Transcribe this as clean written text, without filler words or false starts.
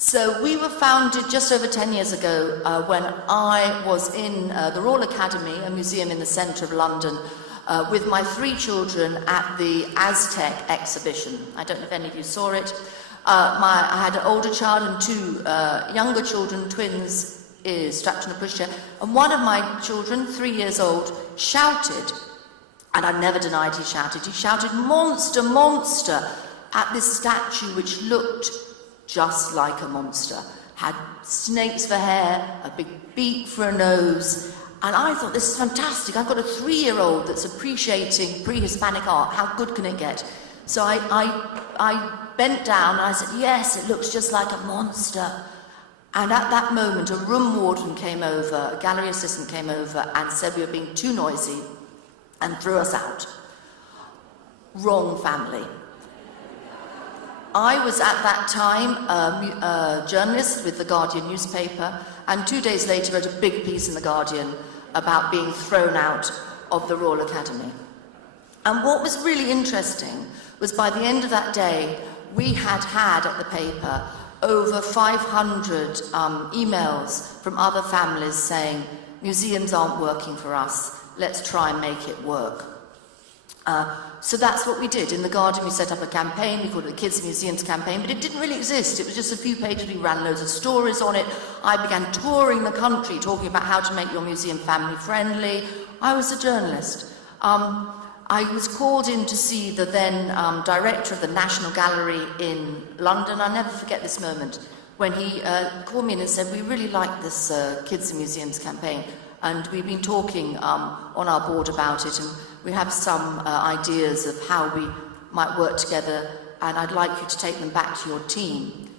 So we were founded just over 10 years ago when I was in the Royal Academy, a museum in the centre of London, with my 3 children at the Aztec exhibition. I don't know if any of you saw it. I had an older child and 2 younger children, twins, strapped in a pushchair. And one of my children, 3 years old, shouted, and I've never denied he shouted, "Monster, monster," at this statue which looked just like a monster. Had snakes for hair, a big beak for a nose, and I thought, this is fantastic. I've got a 3-year-old that's appreciating pre-Hispanic art. How good can it get? So I bent down and I said, yes, it looks just like a monster. And at that moment, a room warden came over, a gallery assistant came over and said we were being too noisy and threw us out. Wrong family. I was at that time a journalist with the Guardian newspaper, and 2 days later wrote a big piece in the Guardian about being thrown out of the Royal Academy. And what was really interesting was by the end of that day, we had at the paper over 500 emails from other families saying, museums aren't working for us, let's try and make it work. So that's what we did. In The Guardian, we set up a campaign, we called it the Kids Museums Campaign, but it didn't really exist. It was just a few pages, we ran loads of stories on it. I began touring the country, talking about how to make your museum family-friendly. I was a journalist. I was called in to see the then director of the National Gallery in London. I'll never forget this moment, when he called me in and said, we really like this Kids and Museums campaign, and we've been talking on our board about it, and we have some ideas of how we might work together, and I'd like you to take them back to your team.